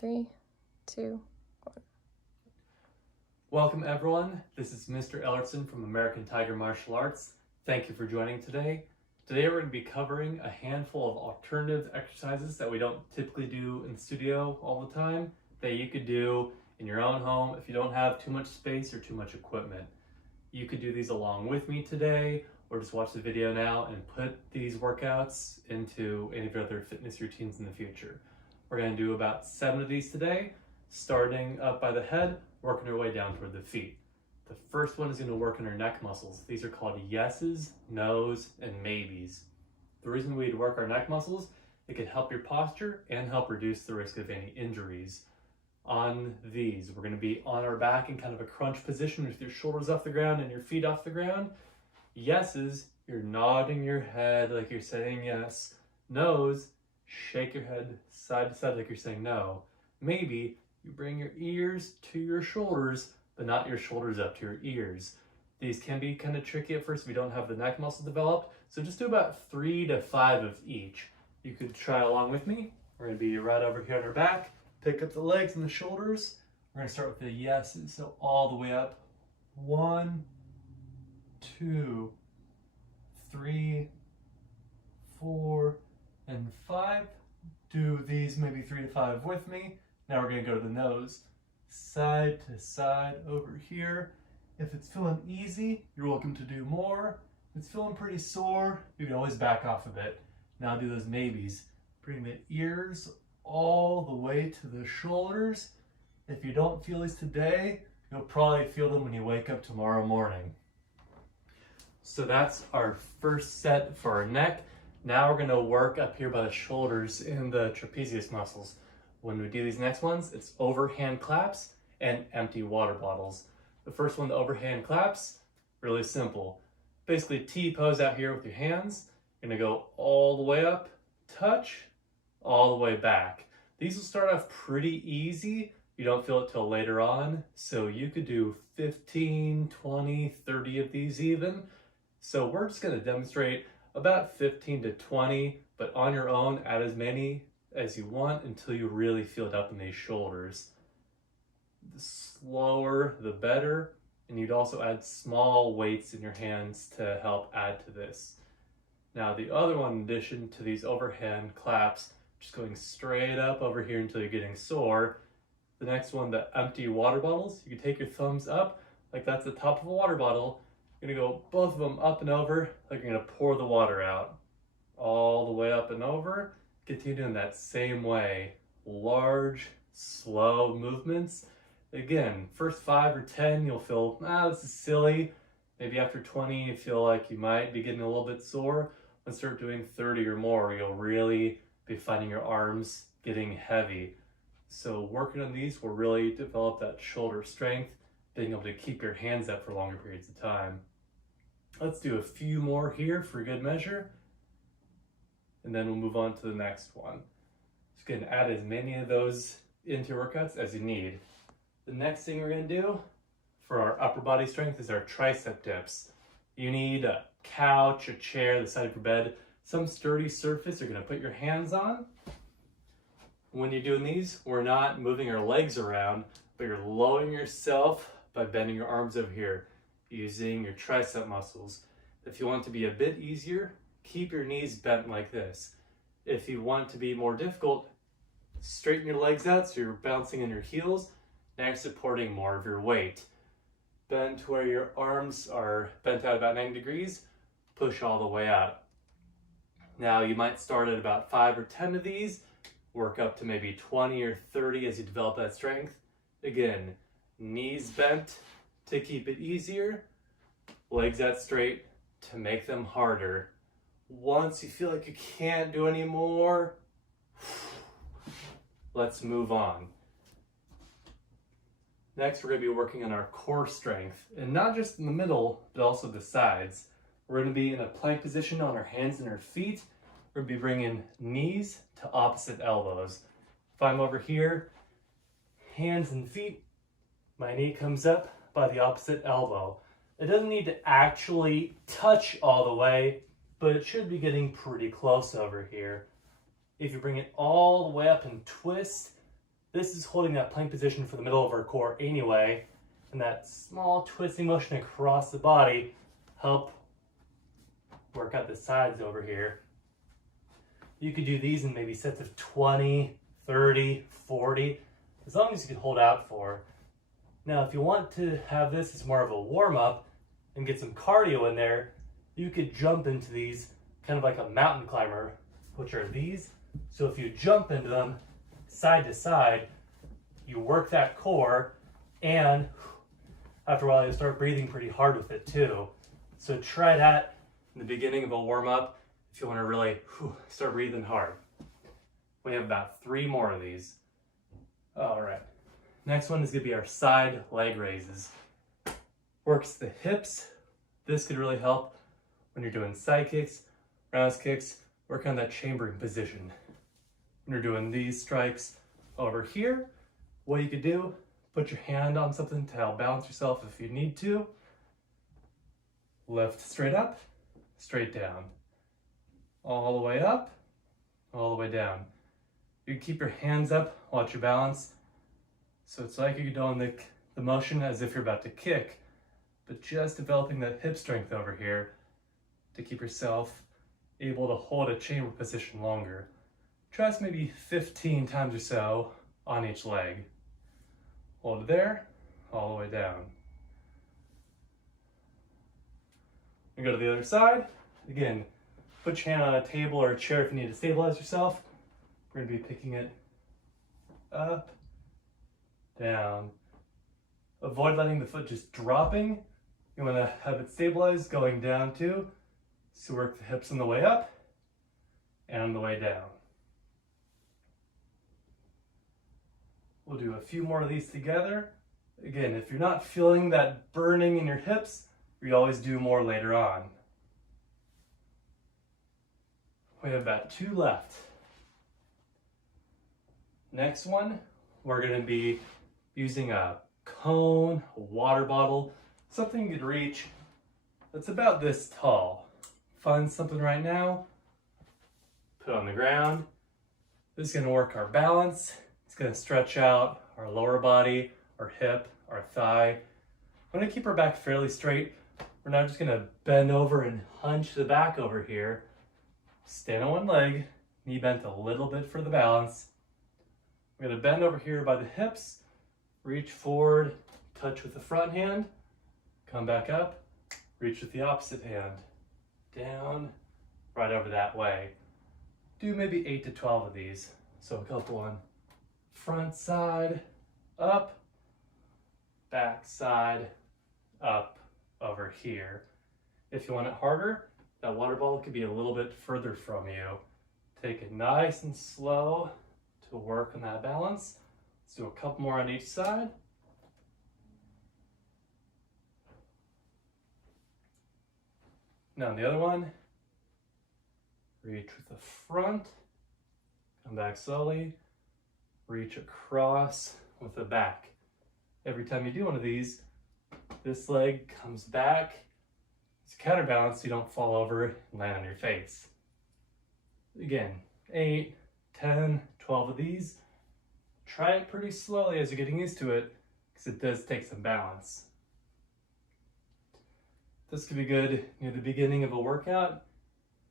3, 2, 1. Welcome everyone, this is Mr. Ellertson from American Tiger Martial Arts. Thank you for joining today. Today we're going to be covering a handful of alternative exercises that we don't typically do in the studio all the time, that you could do in your own home if you don't have too much space or too much equipment. You could do these along with me today, or just watch the video now and put these workouts into any of your other fitness routines in the future. We're going to do about 7 of these today, starting up by the head, working our way down toward the feet. The first one is going to work on our neck muscles. These are called yeses, nos, and maybes. The reason we'd work our neck muscles, it can help your posture and help reduce the risk of any injuries. On these, we're going to be on our back in kind of a crunch position with your shoulders off the ground and your feet off the ground. Yeses, you're nodding your head like you're saying yes. Nos, shake your head side to side like you're saying no. Maybe you bring your ears to your shoulders, but not your shoulders up to your ears. These can be kind of tricky at first if you don't have the neck muscle developed, so just do about 3 to 5 of each. You could try along with me. We're going to be right over here on our back. Pick up the legs and the shoulders. We're going to start with the yeses, so all the way up. 1, 2, 3, 4, and 5. Do these maybe 3 to 5 with me. Now we're going to go to the nose, side to side over here. If it's feeling easy, you're welcome to do more. If it's feeling pretty sore, you can always back off a bit. Now do those maybes. Bring the ears all the way to the shoulders. If you don't feel these today, you'll probably feel them when you wake up tomorrow morning. So that's our first set for our neck. Now we're going to work up here by the shoulders in the trapezius muscles. When we do these next ones, it's overhand claps and empty water bottles. The first one, the overhand claps, really simple. Basically T-pose out here with your hands. You're going to go all the way up, touch, all the way back. These will start off pretty easy. You don't feel it till later on. So you could do 15, 20, 30 of these even. So we're just going to demonstrate about 15 to 20, but on your own, add as many as you want until you really feel it up in these shoulders. The slower, the better. And you'd also add small weights in your hands to help add to this. Now the other one, in addition to these overhand claps, just going straight up over here until you're getting sore. The next one, the empty water bottles. You can take your thumbs up like that's the top of a water bottle. You're going to go both of them up and over like you're going to pour the water out. All the way up and over. Continue doing that same way. Large, slow movements. Again, first 5 or 10, you'll feel, this is silly. Maybe after 20, you feel like you might be getting a little bit sore. When you start doing 30 or more, you'll really be finding your arms getting heavy. So working on these will really develop that shoulder strength, being able to keep your hands up for longer periods of time. Let's do a few more here for good measure, and then we'll move on to the next one. So you can add as many of those into your workouts as you need. The next thing we're going to do for our upper body strength is our tricep dips. You need a couch, a chair, the side of your bed, some sturdy surface you're going to put your hands on. When you're doing these, we're not moving your legs around, but you're lowering yourself by bending your arms over here, using your tricep muscles. If you want it to be a bit easier, keep your knees bent like this. If you want it to be more difficult, straighten your legs out so you're bouncing on your heels. Now you're supporting more of your weight. Bend to where your arms are bent out about 90 degrees. Push all the way out. Now you might start at about 5 or 10 of these. Work up to maybe 20 or 30 as you develop that strength. Again, knees bent to keep it easier. Legs out straight to make them harder. Once you feel like you can't do any more, let's move on. Next, we're going to be working on our core strength, and not just in the middle, but also the sides. We're going to be in a plank position on our hands and our feet. We're going to be bringing knees to opposite elbows. If I'm over here, hands and feet, my knee comes up by the opposite elbow. It doesn't need to actually touch all the way, but it should be getting pretty close over here. If you bring it all the way up and twist, This is holding that plank position for the middle of our core anyway, and that small twisting motion across the body help work out the sides over here. You could do these in maybe sets of 20, 30, 40, as long as you can hold out for. Now, if you want to have this as more of a warm-up and get some cardio in there, you could jump into these kind of like a mountain climber, which are these. So if you jump into them side to side, you work that core, and after a while you'll start breathing pretty hard with it too. So try that in the beginning of a warm-up if you want to really start breathing hard. We have about 3 more of these. All right. Next one is going to be our side leg raises. Works the hips. This could really help when you're doing side kicks, roundhouse kicks, work on that chambering position. When you're doing these strikes over here, what you could do, put your hand on something to help balance yourself if you need to. Lift straight up, straight down. All the way up, all the way down. You can keep your hands up, watch your balance. So it's like you're doing the motion as if you're about to kick, but just developing that hip strength over here to keep yourself able to hold a chamber position longer. Try this maybe 15 times or so on each leg. Hold it there, all the way down. We go to the other side. Again, put your hand on a table or a chair if you need to stabilize yourself. We're going to be picking it up, down. Avoid letting the foot just dropping. You want to have it stabilized going down too. So work the hips on the way up and on the way down. We'll do a few more of these together. Again, if you're not feeling that burning in your hips, we always do more later on. We have about 2 left. Next one, we're going to be using a cone, a water bottle, something you could reach that's about this tall. Find something right now, put it on the ground. This is going to work our balance. It's going to stretch out our lower body, our hip, our thigh. We're going to keep our back fairly straight. We're now just going to bend over and hunch the back over here. Stand on one leg, knee bent a little bit for the balance. We're going to bend over here by the hips, reach forward, touch with the front hand, come back up, reach with the opposite hand, down, right over that way. Do maybe 8 to 12 of these. So a couple on front side, up, back side, up over here. If you want it harder, that water bottle could be a little bit further from you. Take it nice and slow to work on that balance. Let's do a couple more on each side. Now on the other one, reach with the front, come back slowly, reach across with the back. Every time you do one of these, this leg comes back. It's counterbalanced so you don't fall over and land on your face. Again, 8, 10, 12 of these. Try it pretty slowly as you're getting used to it, because it does take some balance. This could be good near the beginning of a workout,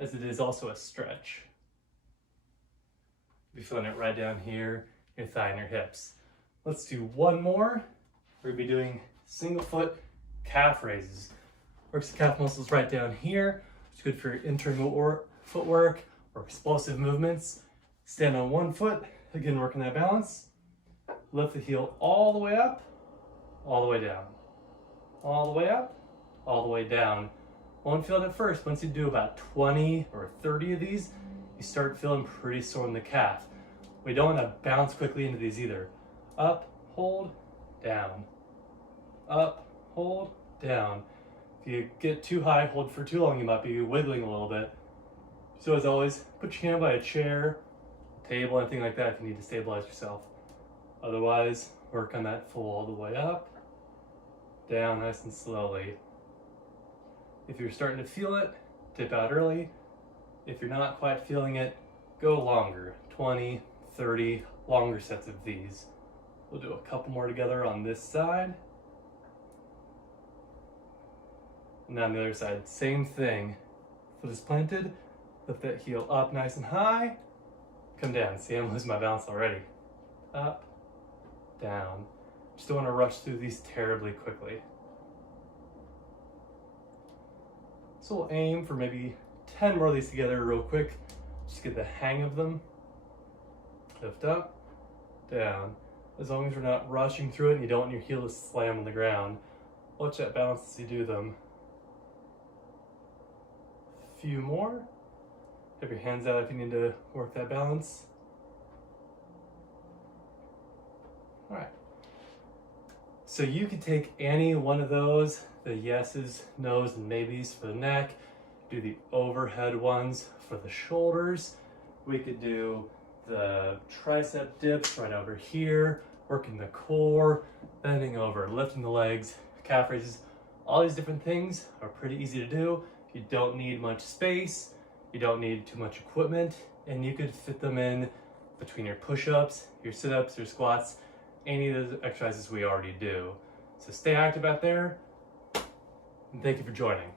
as it is also a stretch. You'll be feeling it right down here, your thigh and your hips. Let's do one more. We're gonna be doing single foot calf raises. Works the calf muscles right down here. It's good for entering footwork or explosive movements. Stand on one foot, again working that balance. Lift the heel all the way up, all the way down. All the way up, all the way down. Won't feel it at first. Once you do about 20 or 30 of these, you start feeling pretty sore in the calf. We don't want to bounce quickly into these either. Up, hold, down. Up, hold, down. If you get too high, hold for too long, you might be wiggling a little bit. So as always, put your hand by a chair, table, anything like that if you need to stabilize yourself. Otherwise, work on that full all the way up, down nice and slowly. If you're starting to feel it, dip out early. If you're not quite feeling it, go longer, 20, 30, longer sets of these. We'll do a couple more together on this side. And on the other side, same thing. Foot is planted, lift that heel up nice and high, come down. See, I'm losing my balance already. Up, down. Just don't want to rush through these terribly quickly. So we'll aim for maybe 10 more of these together real quick. Just get the hang of them. Lift up, down. As long as we're not rushing through it and you don't want your heel to slam on the ground. Watch that balance as you do them. Few more. Have your hands out if you need to work that balance. All right. So you could take any one of those, the yeses, nos, and maybes for the neck, do the overhead ones for the shoulders. We could do the tricep dips right over here, working the core, bending over, lifting the legs, calf raises. All these different things are pretty easy to do. You don't need much space, you don't need too much equipment, and you could fit them in between your push-ups, your sit-ups, your squats, any of those exercises we already do. So stay active out there, and thank you for joining.